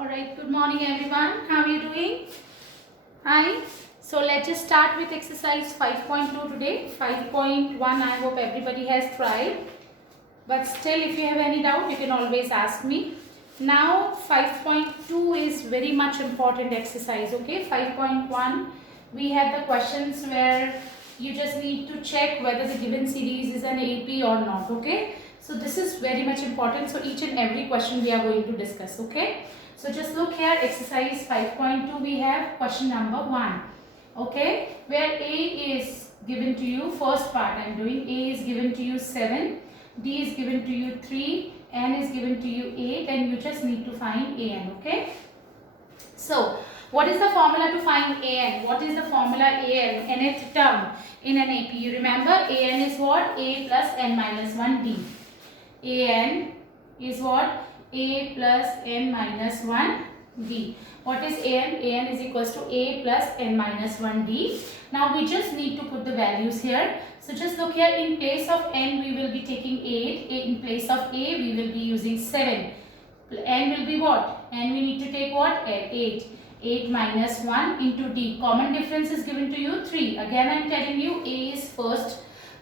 Alright, good morning everyone. How are you doing? Hi. So let's just start with exercise 5.2 today. 5.1 I hope everybody has tried. But still if you have any doubt you can always ask me. Now 5.2 is very much important exercise. Okay, 5.1 we have the questions where you just need to check whether the given series is an AP or not. Okay, so this is very much important. So each and every question we are going to discuss. Okay, so just look here, exercise 5.2 we have question number 1. Okay, where A is given to you, first part I am doing, A is given to you 7, D is given to you 3, N is given to you 8, and you just need to find AN. Okay, so what is the formula to find AN? What is the formula AN? Nth term in an AP. You remember AN is what? A plus N minus 1 D. AN is what? A plus N minus 1 D. What is AN? AN is equals to A plus N minus 1 D. Now we just need to put the values here. So just look here, in place of N we will be taking 8. In place of A we will be using 7. N will be what? N we need to take what? 8. 8 minus 1 into D. Common difference is given to you 3. Again I am telling you A is first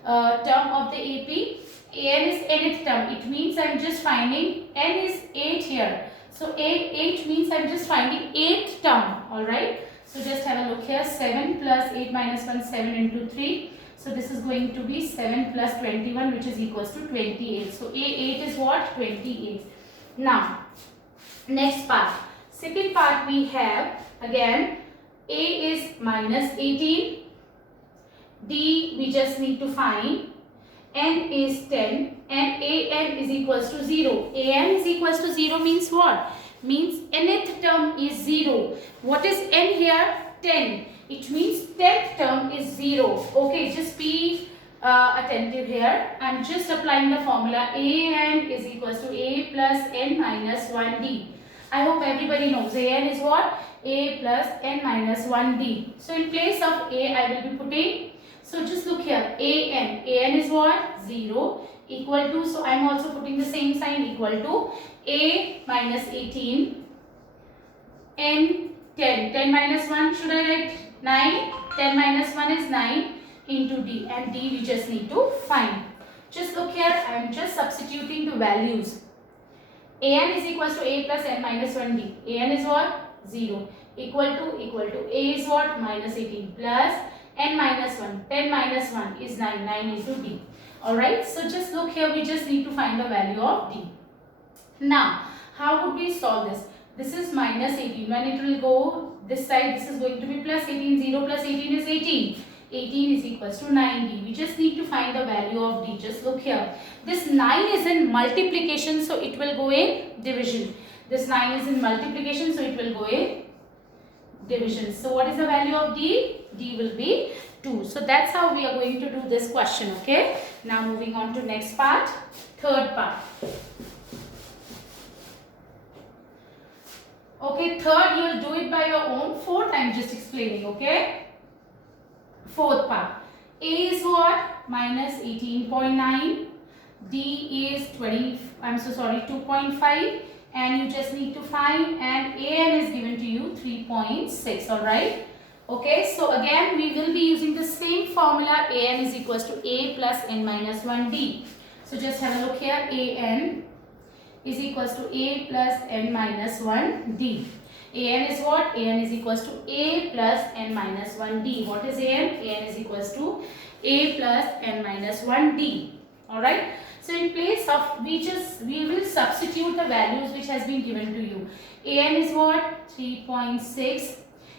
term of the AP. An is nth term. It means I am just finding N is 8 here. So 8 means I am just finding 8th term. Alright. So just have a look here. 7 plus 8 minus 1, 7 into 3. So this is going to be 7 plus 21, which is equals to 28. So A8 is what? 28. Now, next part. Second part we have, again, A is minus 18. D we just need to find. N is 10 and AN is equals to 0. AN is equals to 0 means what? Means nth term is 0. What is N here? 10. It means 10th term is 0. Okay, just be attentive here. I am just applying the formula. AN is equals to A plus N minus 1D. I hope everybody knows AN is what? A plus N minus 1D. So in place of A I will be putting, so just look here, AN. AN is what? 0 equal to, so I am also putting the same sign, equal to A minus 18, N 10. 10 minus 1 should I write? 9. 10 minus 1 is 9 into D, and D we just need to find. Just look here, I am just substituting the values. AN is equals to A plus N minus 1D. AN is what? 0 equal to A is what? Minus 18 plus N minus 1. 10 minus 1 is 9. 9 into D. Alright. So just look here. We just need to find the value of D. Now, how would we solve this? This is minus 18. When it will go this side, this is going to be plus 18. 0 plus 18 is 18. 18 is equals to 90. We just need to find the value of D. Just look here. This 9 is in multiplication, so it will go in division. This 9 is in multiplication, so it will go in division. So what is the value of D? D will be 2. So that's how we are going to do this question. Okay. Now moving on to next part. Third part. Okay, third you will do it by your own. Fourth I am just explaining. Okay. Fourth part. A is what? Minus 18.9. D is 2.5. And you just need to find, and AN is given to you 3.6. Alright. Okay, so again we will be using the same formula. AN is equals to A plus N minus 1D. So just have a look here. AN is equals to A plus N minus 1D. AN is what? AN is equals to A plus N minus 1D. What is AN? AN is equals to A plus N minus 1D. Alright. So in place of, we will substitute the values which has been given to you. AN is what? 3.6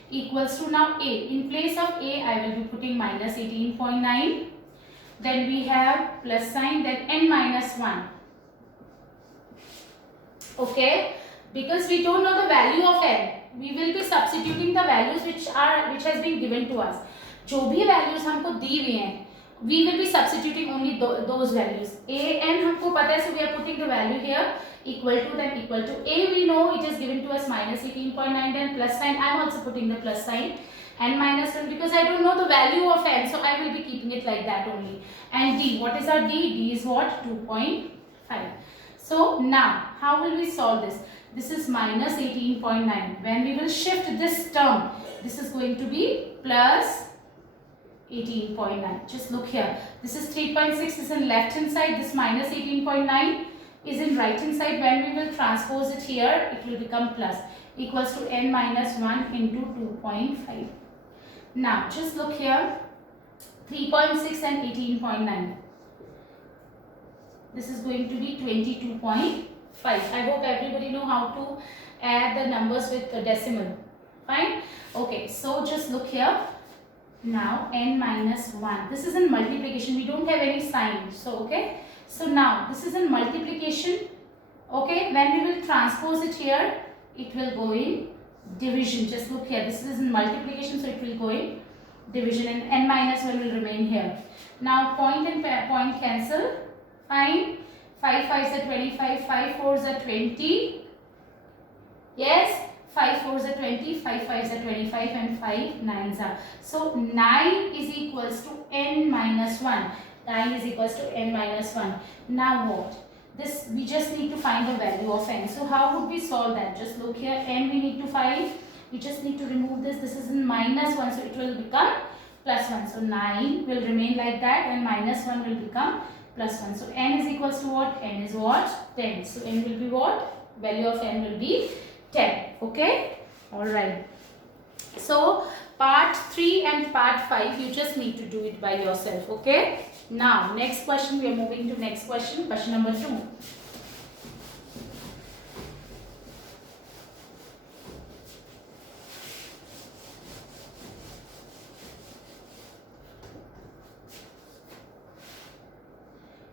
equals to, now A. In place of A I will be putting minus 18.9. Then we have plus sign, then N minus 1. Okay. Because we don't know the value of N, we will be substituting the values which has been given to us. जो भी values हमको दी हुई हैं, we will be substituting only those values. AN हमको पता है, so we are putting the value here equal to, then equal to. A we know it is given to us minus 18.9, then plus sign. I am also putting the plus sign. N minus 1 because I don't know the value of N, so I will be keeping it like that only. And D, what is our D? D is what? 2.5. So now, how will we solve this? this is minus 18.9. When we will shift this term, this is going to be plus 18.9. Just look here. This is 3.6 is in left hand side. This minus 18.9 is in right hand side. When we will transpose it here, it will become plus, equals to n minus 1 into 2.5. Now just look here. 3.6 and 18.9. This is going to be 22.5. I hope everybody know how to add the numbers with the decimal. Fine. Okay. So just look here. Now n minus 1. This is in multiplication. We don't have any sign. So okay. So now this is in multiplication. Okay. When we will transpose it here, it will go in division. Just look here. This is in multiplication, so it will go in division, and n minus 1 will remain here. Now point and point cancel. Fine. 5 5s are 25. 5 4s are 20. Yes. 5 4s are 20, 5 5s are 25, and 5 9s are. So 9 is equals to n minus 1. 9 is equals to n minus 1. Now what? This we just need to find the value of n. So how would we solve that? Just look here. N we need to find. We just need to remove this. This is in minus 1, so it will become plus 1. So 9 will remain like that, and minus 1 will become plus 1. So n is equals to what? N is what? 10. So n will be what? Value of n will be 10. Okay. Alright. So part 3 and part 5 you just need to do it by yourself. Okay. Now next question, we are moving to next question. Question number 2.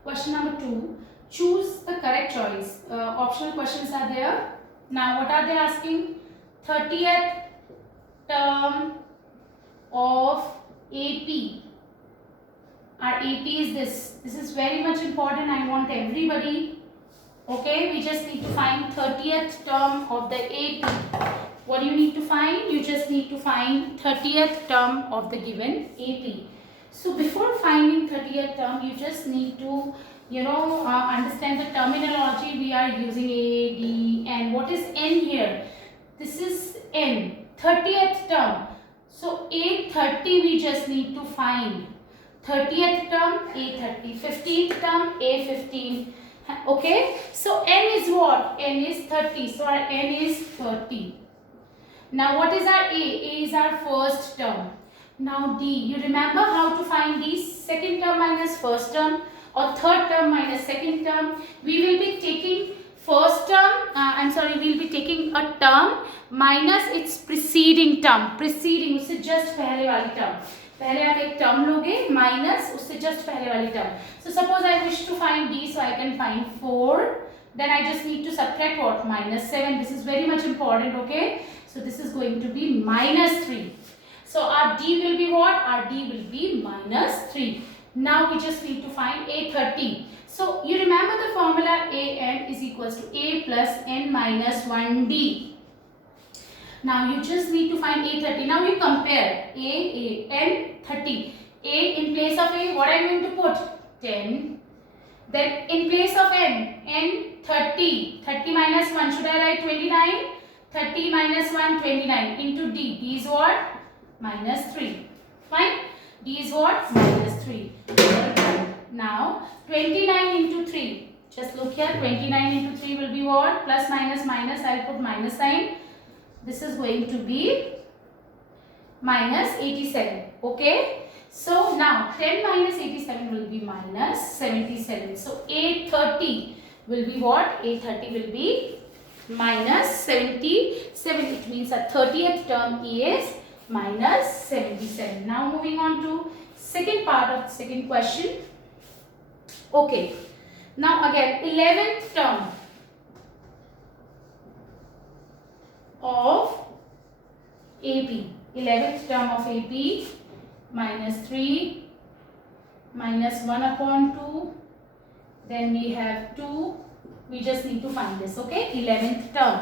Question number 2. Choose the correct choice. Optional questions are there. Now what are they asking? 30th term of AP. Our AP is this. This is very much important. I want everybody. Okay, we just need to find 30th term of the AP. What do you need to find? You just need to find 30th term of the given AP. So before finding 30th term, you just need to understand the terminology we are using. A, D, and what is N here? This is N, 30th term. So A30 we just need to find. 30th term A30, 15th term A15. Okay, so N is what? N is 30. So our N is 30. Now what is our A? A is our first term. Now D, you remember how to find D? Second term minus first term, or third term minus second term. We will be taking first term, we'll be taking a term minus its preceding term. Preceding, उससे just पहले वाली term. पहले आप एक term लोगे minus उससे just पहले वाली term. So suppose I wish to find D, so I can find 4. Then I just need to subtract what? Minus 7. This is very much important, okay? So this is going to be minus 3. So our D will be what? Our D will be minus 3. Now we just need to find A30. So you remember the formula AN is equals to A plus N minus 1D. Now you just need to find A30. Now you compare A, N, 30. A in place of A, what I am going to put? 10. Then in place of N, N 30. 30 minus 1, should I write 29? 30 minus 1, 29 into D. D is what? Minus 3. Fine. D is what? Minus 3. Now 29 into 3. Just look here. 29 into 3 will be what? Plus minus minus. I will put minus sign. This is going to be minus 87. Okay. So now 10 minus 87 will be minus 77. So A30 will be what? A30 will be minus 77. It means a 30th term is minus 77. Now moving on to second part of the second question. Okay. Now again 11th term of AP. 11th term of AP, minus 3 minus 1 upon 2. Then we have 2. We just need to find this. Okay. 11th term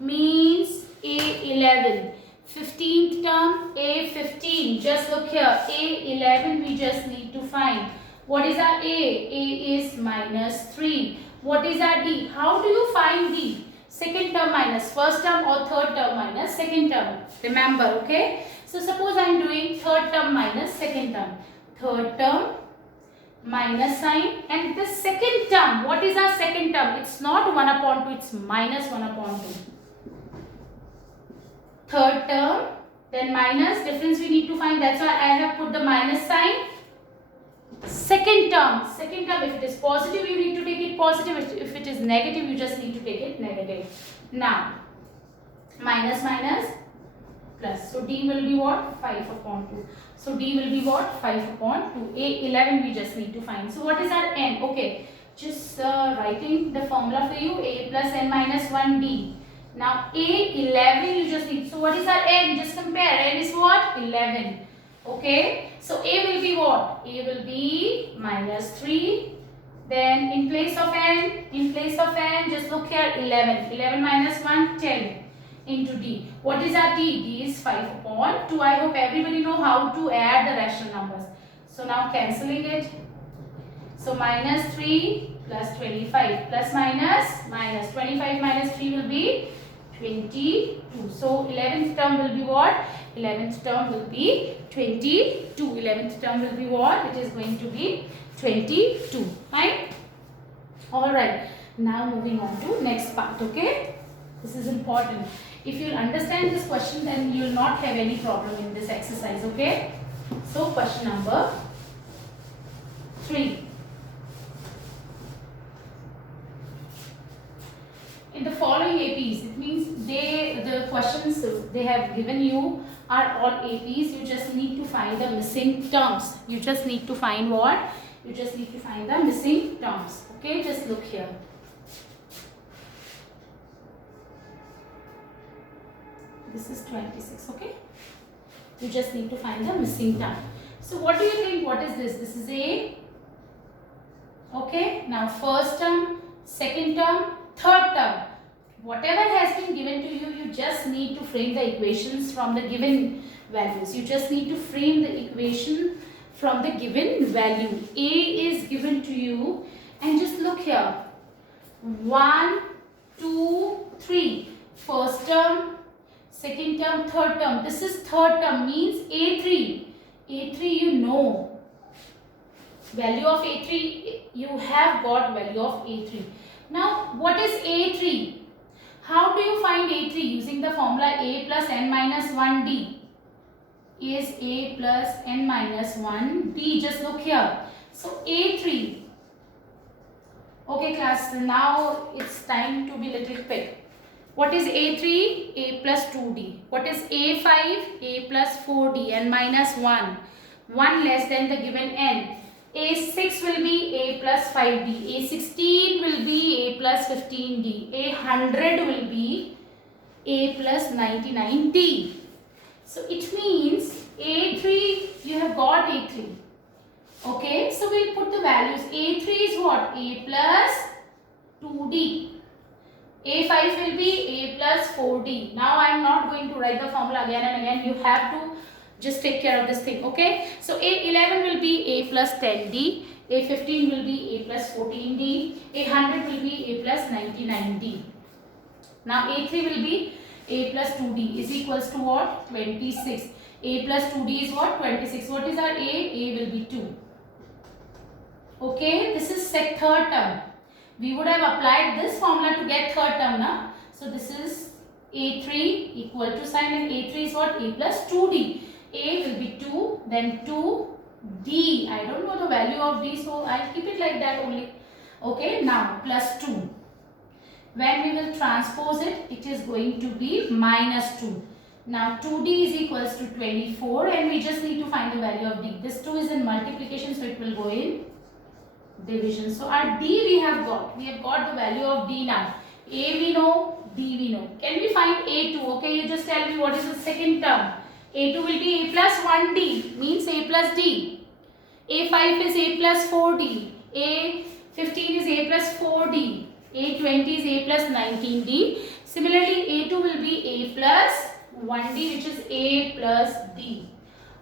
means A11. 15th term A15. Just look here. A11 we just need to find. What is our A? A is minus 3. What is our D? How do you find D? second term minus first term or third term minus second term. Remember, okay? So suppose I am doing third term minus second term. Third term minus sign, and the second term, what is our second term? It's not 1 upon 2, it's minus 1 upon 2. Third term, then minus, difference we need to find, that's why I have put the minus sign. Second term, if it is positive, you need to take it positive. If it is negative, you just need to take it negative. Now, minus minus plus. So D will be what? 5 upon 2. So D will be what? 5 upon 2. A11 we just need to find. So what is our n? Okay, just writing the formula for you. A plus n minus 1 D. Now A11 you just need. So what is our n? Just compare. N is what? 11. Okay. So A will be what? A will be minus 3. Then in place of n, just look here, 11. 11 minus 1, 10 into D. What is our D? D is 5 upon 2. I hope everybody know how to add the rational numbers. So now cancelling it. So minus 3 plus 25 plus minus 25 minus 3 will be 22. So 11th term will be what? 11th term will be 22. 11th term will be what? It is going to be 22. Fine? Alright. Now moving on to next part. Okay? This is important. If you understand this question, then you will not have any problem in this exercise. Okay? So question number 3. In the following APs, it means the questions they have given you are all APs. You just need to find the missing terms. You just need to find what? You just need to find the missing terms. Okay, just look here. This is 26, okay? You just need to find the missing term. So what do you think? What is this? This is A. Okay, now first term, second term, third term. Whatever has been given to you, you just need to frame the equations from the given values. You just need to frame the equation from the given value. A is given to you, and just look here. 1, 2, 3. First term, second term, third term. This is third term, means A3. A3 you know. Value of A3, you have got value of A3. Now, what is A3? How do you find A3? Using the formula A plus n minus 1D. Is A plus n minus 1D. Just look here. So, A3. Okay class, now it's time to be little quick. What is A3? A plus 2D. What is A5? A plus 4D n minus 1. 1 less than the given n. A6 will be A plus 5D, A16 will be A plus 15D, A100 will be A plus 99D. So it means A3, you have got A3. Okay, so we'll put the values. A3 is what? A plus 2D. A5 will be A plus 4D. Now I am not going to write the formula again and again. You have to just take care of this thing, okay? So A11 will be A plus 10D, A15 will be A plus 14D, A100 will be A plus 99D. Now A3 will be A plus 2D is equals to what? 26. A plus 2D is what? 26. What is our A? A will be 2. Okay, this is third term. We would have applied this formula to get third term now. So this is A3 equal to sign, and A3 is what? A plus 2D. A will be 2, then 2D. I don't know the value of D, so I'll keep it like that only. Okay, now plus 2. When we will transpose it, it is going to be minus 2. Now 2D is equals to 24, and we just need to find the value of D. This 2 is in multiplication, so it will go in division. So our D we have got. We have got the value of D now. A we know, D we know. Can we find A2? Okay, you just tell me what is the second term. A2 will be A plus 1D, means A plus D. A5 is A plus 4D. A15 is A plus 4D. A20 is A plus 19D. Similarly, A2 will be A plus 1D, which is A plus D.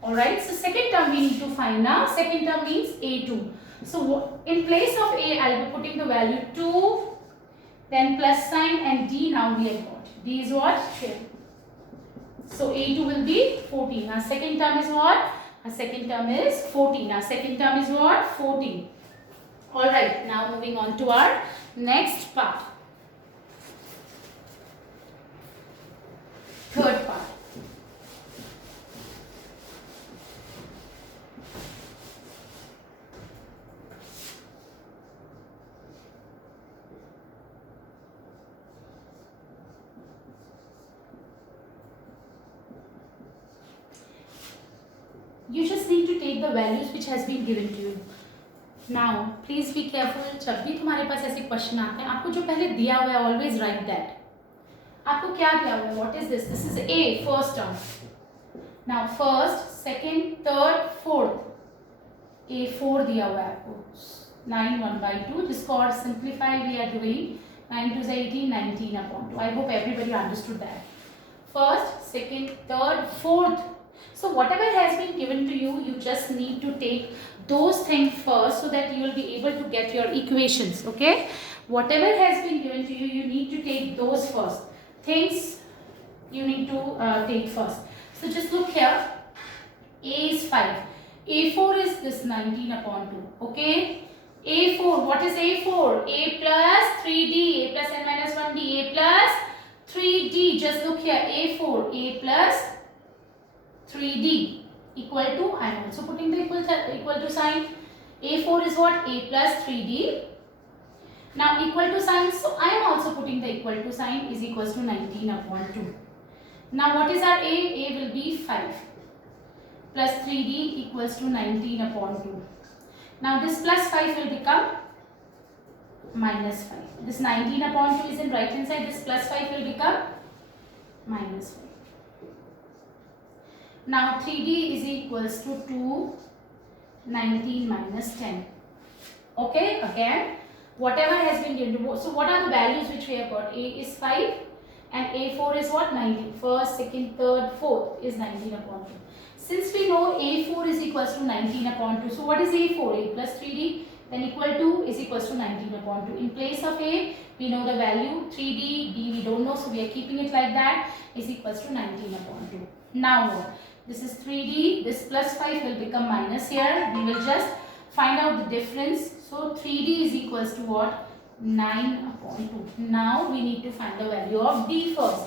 Alright, so second term we need to find now. Second term means A2. So in place of A, I will be putting the value 2 then plus sign, and D now we have got. D is what? 12. So A2 will be 14. Our second term is what? Our second term is 14. Our second term is what? 14. Alright, now moving on to our next part. Third part. You just need to take the values which has been given to you. Now, please be careful. जब भी तुम्हारे पास ऐसे question आते हैं, आपको जो पहले दिया हुआ है, always write that. आपको क्या दिया हुआ है? What is this? This is A, first term. Now, first, second, third, fourth. A4 दिया हुआ है आपको. 9 1/2. जिसको और simplify we are doing. 9 2 is 18, 19/2. I hope everybody understood that. First, second, third, fourth. So whatever has been given to you, you just need to take those things first so that you will be able to get your equations. Okay, whatever has been given to you, you need to take those first things. You need to take first. So just look here. A is 5. A4 is this 19/2. Okay, A4, what is A4? A plus 3D, A plus n minus 1D, A plus 3D. Just look here. A4, A plus 3D equal to, I am also putting the equal to sign. A4 is what? A plus 3D. Now equal to sign, so I am also putting the equal to sign, is equals to 19/2. Now what is our A? A will be 5 plus 3D equals to 19/2. Now this plus 5 will become minus 5. This 19/2 is in right hand side, this plus 5 will become minus 5. Now 3D is equals to 2, 19 minus 10. Okay, again, whatever has been given. So what are the values which we have got? A is 5 and A4 is what? 19. First, second, third, fourth is 19/2. Since we know A4 is equals to 19/2, so what is A4? A plus 3D, then equal to is equals to 19/2. In place of A, we know the value 3D, D we don't know, so we are keeping it like that, is equals to 19/2. Now what? This is 3D, this plus 5 will become minus here. We will just find out the difference. So 3D is equals to what? 9/2. Now we need to find the value of D first.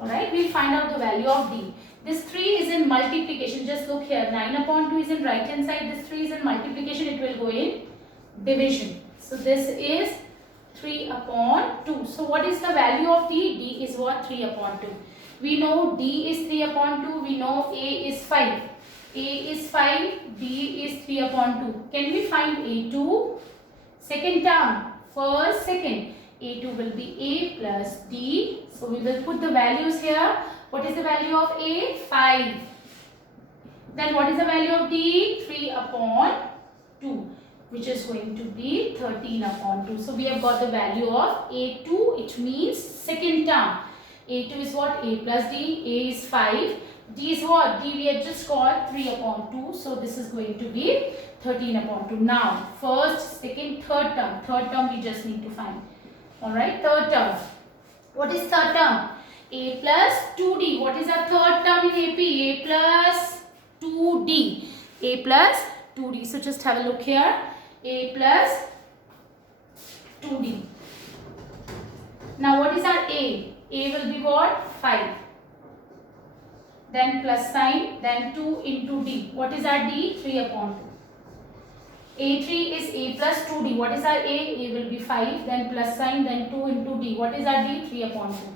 Alright, we'll find out the value of D. This 3 is in multiplication. Just look here. 9/2 is in right hand side. This 3 is in multiplication. It will go in division. So this is 3/2. So what is the value of D? D is what? 3/2. We know D is 3/2. We know A is 5. A is 5. D is 3/2. Can we find A2? Second term. First, second. A2 will be A plus D. So we will put the values here. What is the value of A? 5. Then what is the value of D? 3/2. Which is going to be 13/2. So we have got the value of A2. It means second term. A2 is what? A plus D. A is 5. D is what? D we have just got 3/2. So this is going to be 13/2. Now, first, second, third term. Third term we just need to find. Alright, third term. What is third term? A plus 2D. What is our third term in AP? A plus 2D. A plus 2D. So just have a look here. A plus 2D. Now what is our A? A will be what? 5. Then plus sign, then 2 into D. What is our D? 3/2. A3 is A plus 2D. What is our A? A will be 5. Then plus sign, then 2 into D. What is our D? 3/2.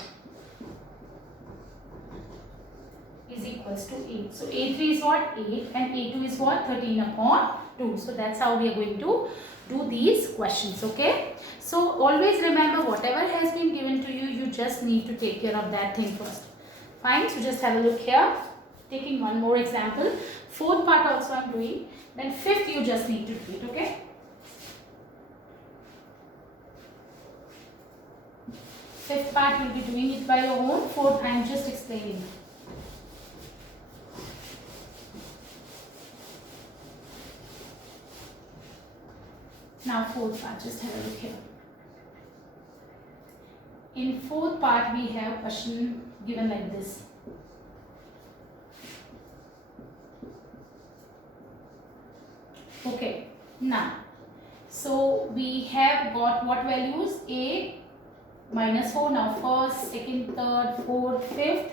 Is equals to 8. So A3 is what? 8 and A2 is what? 13/2. So that's how we are going to do these questions. Okay. So always remember, whatever has been given to you, you just need to take care of that thing first. Fine. So just have a look here. Taking one more example. Fourth part also I am doing. Then fifth you just need to do it. Okay. Fifth part you will be doing it by your own. Fourth I am just explaining. Now fourth part, just have a look here. In fourth part we have question given like this. Okay, now so we have got what values? A minus 4. Now first, second, third, fourth, fifth,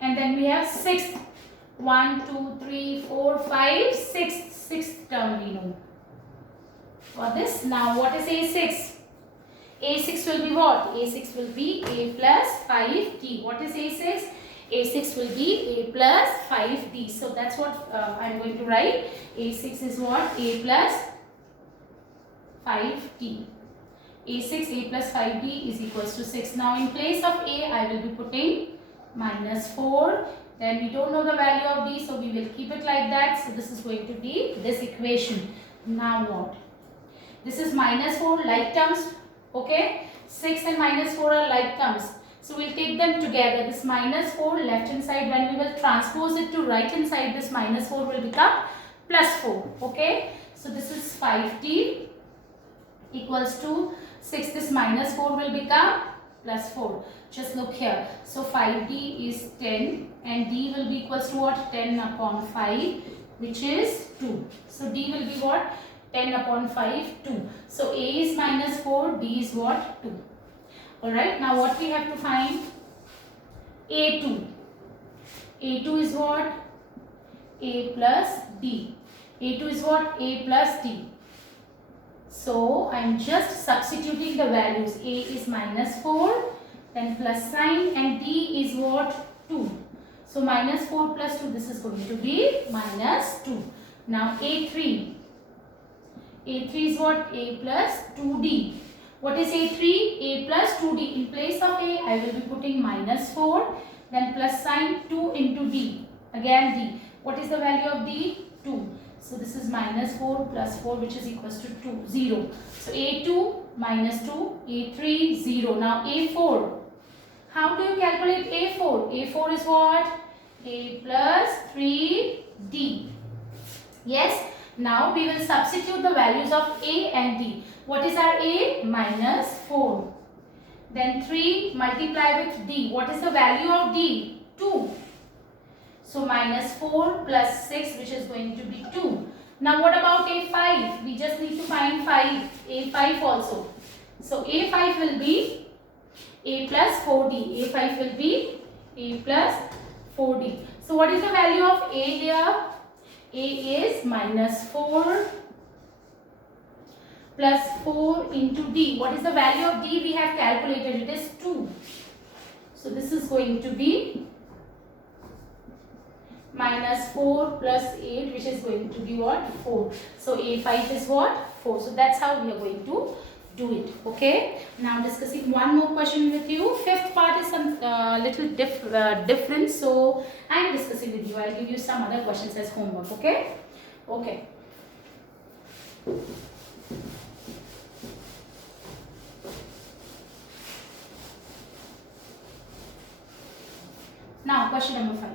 and then we have sixth. 1, 2, 3, 4, 5, 6. Sixth term we know. Got this? Now what is A6? A6 will be what? A6 will be A plus 5D. What is A6? A6 will be A plus 5D. So that's what I am going to write. A6 is what? A plus 5D. A6, A plus 5D is equals to 6. Now in place of A, I will be putting minus 4. Then we don't know the value of D, so we will keep it like that. So this is going to be this equation. Now what? This is minus 4 like terms. Okay, 6 and minus 4 are like terms. So we'll take them together. This minus 4 left hand side, when we will transpose it to right hand side, this minus 4 will become plus 4. Okay, so this is 5D equals to 6. This minus 4 will become plus 4. Just look here. So 5D is 10 and D will be equals to what? 10 upon 5, which is 2. So D will be what? 10 upon 5, 2. So A is minus 4, D is what? 2. Alright, now what we have to find? A2. A2 is what? A plus D. A2 is what? A plus D. So I am just substituting the values. A is minus 4, then plus sign, and D is what? 2. So minus 4 plus 2, this is going to be minus 2. Now A3. A3 is what? A plus 2D. What is A3? A plus 2D. In place of A, I will be putting minus 4, then plus sign 2 into D. Again D. What is the value of D? 2. So this is minus 4 plus 4, which is equals to 2, 0. So A2 minus 2, A3 0. Now A4. How do you calculate A4? A4 is what? A plus 3D. Yes. Now we will substitute the values of A and D. What is our A? Minus 4. Then 3 multiply with D. What is the value of D? 2. So minus 4 plus 6, which is going to be 2. Now what about A5? We just need to find 5. A5 also. So A5 will be A plus 4D. A5 will be A plus 4D. So what is the value of A here? A is minus 4 plus 4 into D. What is the value of D? We have calculated. It is 2. So this is going to be minus 4 plus 8, which is going to be what? 4. So A5 is what? 4. So that's how we are going to do it. Okay. Now discussing one more question with you. Fifth part is some little different. So I am discussing with you. I'll give you some other questions as homework. Okay. Okay. Now question number 5.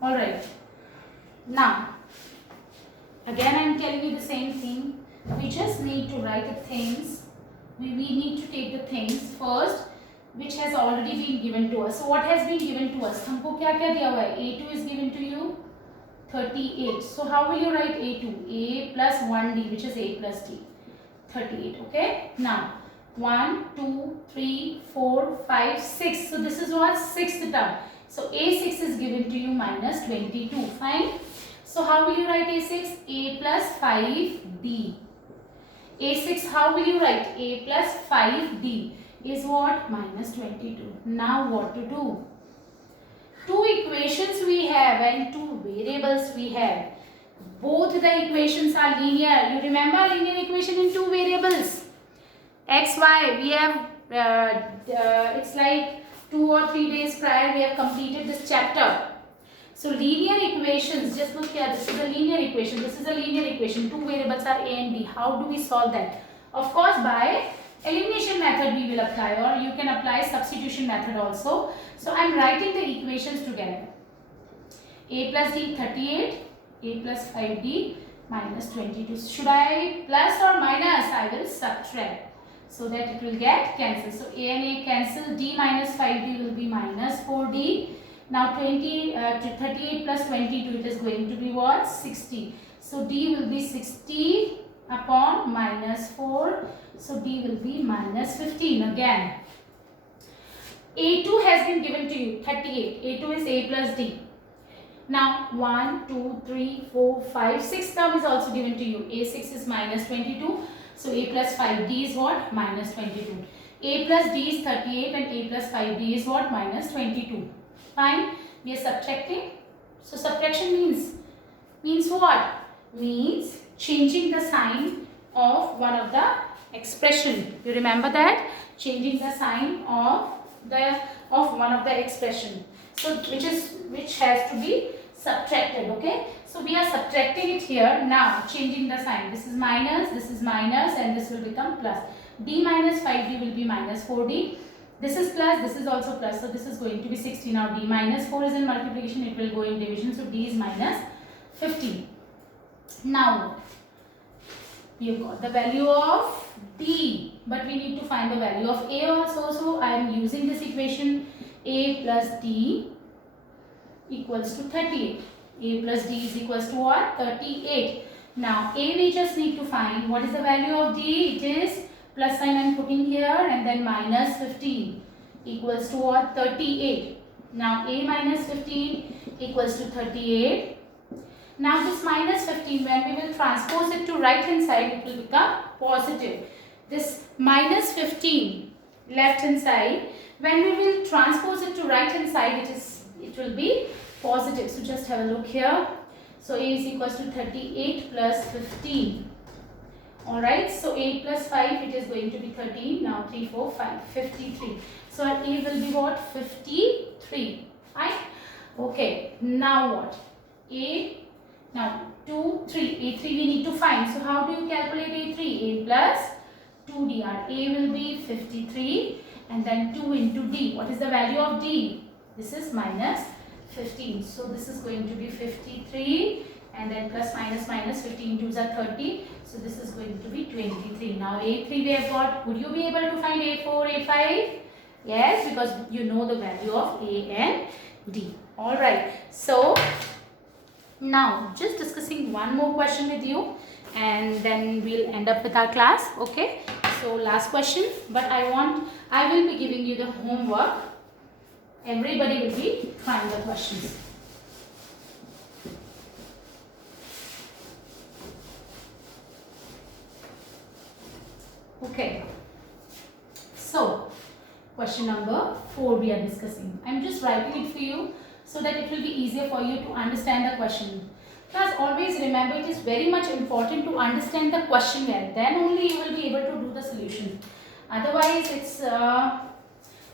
Alright, now again I am telling you the same thing. We just need to write the things. We need to take the things first which has already been given to us. So what has been given to us? हमको क्या क्या दिया हुआ है? A2 is given to you 38. So how will you write A2? A plus 1D, which is A plus D. 38. Okay. Now 1, 2, 3, 4, 5, 6. So this is what? Sixth term. So A6 is given to you minus 22. Fine. So how will you write A6? A plus 5D. A6, how will you write? A plus 5D is what? Minus 22. Now what to do? Two equations we have and two variables we have. Both the equations are linear. You remember linear equation in two variables. X, Y. We have, it's like 2 or 3 days prior we have completed this chapter. So linear equations, just look here, this is a linear equation, this is a linear equation, two variables are A and B. How do we solve that? Of course by elimination method we will apply, or you can apply substitution method also. So I am writing the equations together. A plus D 38, A plus 5D minus 22. Should I plus or minus? I will subtract, so that it will get cancelled. So A and A cancel, D minus 5D will be minus 4D. Now 38 plus 22, it is going to be what? 60. So D will be 60 upon minus 4. So D will be minus 15 again. A2 has been given to you, 38. A2 is A plus D. Now 1, 2, 3, 4, 5, 6 term is also given to you. A6 is minus 22. So A plus 5D is what? Minus 22. A plus D is 38 and A plus 5D is what? Minus 22. Fine. We are subtracting. So subtraction means what? Means changing the sign of one of the expression. You remember that? Changing the sign of one of the expression. So which has to be subtracted. Okay. So we are subtracting it here. Now changing the sign. This is minus, and this will become plus. D minus 5D will be minus 4D. This is plus, this is also plus. So this is going to be 60. Now D minus 4 is in multiplication. It will go in division. So D is minus 15. Now we have got the value of D, but we need to find the value of A also. So I am using this equation. A plus D equals to 38. A plus D is equals to what? 38. Now A we just need to find what is the value of D. It is plus sign I am putting here, and then minus 15 equals to what? 38. Now A minus 15 equals to 38. Now this minus 15, when we will transpose it to right hand side, it will become positive. This minus 15 left hand side, when we will transpose it to right hand side, it will be positive. So just have a look here. So A is equals to 38 plus 15. Alright, so 8 plus 5, it is going to be 13. Now 3, 4, 5, 53. So our A will be what? 53. Fine. Okay, now what? Now 2, 3. A3 we need to find. So how do you calculate A3? A plus 2D. Our A will be 53 and then 2 into D. What is the value of D? This is minus 15. So this is going to be 53 and then plus minus 15 2s are 30. So this is going to be 23. Now A3 we have got. Would you be able to find A4, A5? Yes, because you know the value of A and D. Alright. So now just discussing one more question with you and then we'll end up with our class. Okay. So last question, but I will be giving you the homework. Everybody will be trying the questions. Okay. So question number 4 we are discussing. I'm just writing it for you so that it will be easier for you to understand the question. Plus always remember, it is very much important to understand the question well. Then only you will be able to do the solution. Otherwise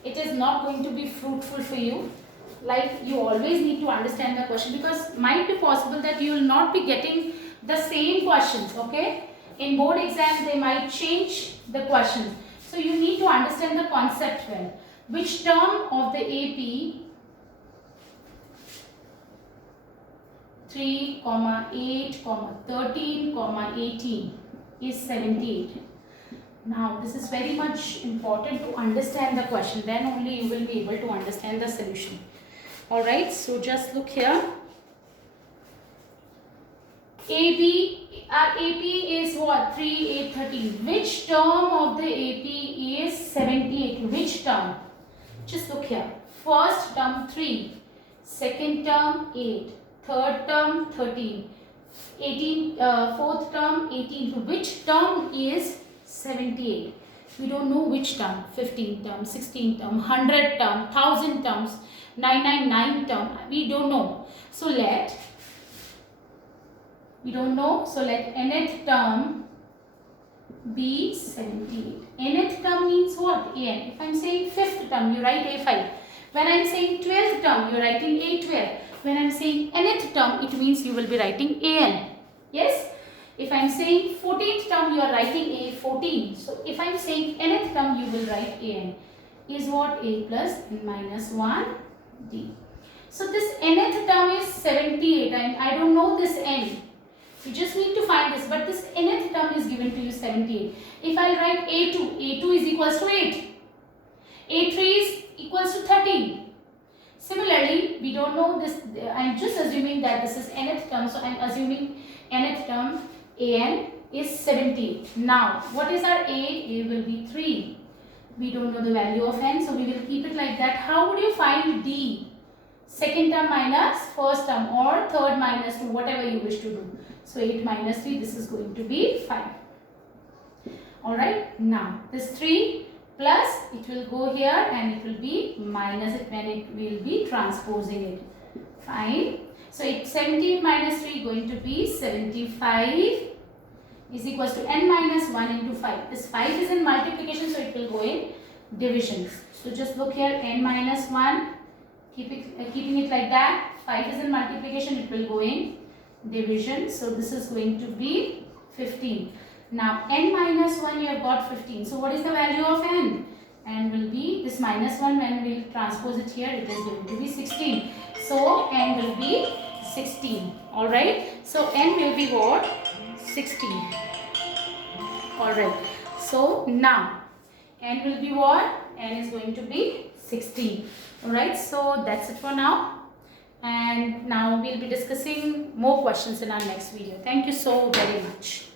it is not going to be fruitful for you. Like, you always need to understand the question, because might be possible that you will not be getting the same questions. Okay, in board exam they might change the questions, so you need to understand the concept well. Which term of the AP 3, 8, 13, 18 is 78. Now this is very much important to understand the question, then only you will be able to understand the solution. Alright, so just look here. Our AP is what? 3, 8, 13. Which term of the AP is 78? Which term? Just look here. First term 3, second term 8, third term 13, fourth term 18. Which term is 78? We don't know which term. 15 term, 16 term, 100 term, 1000 terms, 999 term. We don't know. So let nth term be 78. Nth term means what? An. If I am saying fifth term, you write A5. When I am saying 12th term, you are writing A12. When I am saying nth term, it means you will be writing AN. Yes? If I'm saying 14th term, you are writing a 14. So if I'm saying nth term, you will write an. Is what? A plus n minus 1 d. So this nth term is 78 and I don't know this n. You just need to find this, but this nth term is given to you 78. If I write a2, a2 is equals to 8. a3 is equals to 13. Similarly, we don't know this. I'm just assuming that this is nth term, so I'm assuming nth term an is 70. Now, what is our a? A will be 3. We don't know the value of n, so we will keep it like that. How would you find d? Second term minus first term, or third minus 2, whatever you wish to do. So 8 minus 3, this is going to be 5. Alright, now this 3 plus, it will go here and it will be minus it when it will be transposing it. Fine. So 17 minus 3 going to be 75 is equals to n minus 1 into 5. This 5 is in multiplication, so it will go in divisions. So just look here, n minus 1, keeping it like that. 5 is in multiplication, it will go in division. So this is going to be 15. Now n minus 1, you have got 15. So what is the value of n? N will be this minus 1. When we will transpose it here, it is going to be 16. So n will be 16. Alright. So n will be what? 16. Alright. So now n will be what? N is going to be 16. Alright. So that's it for now. And now we'll be discussing more questions in our next video. Thank you so very much.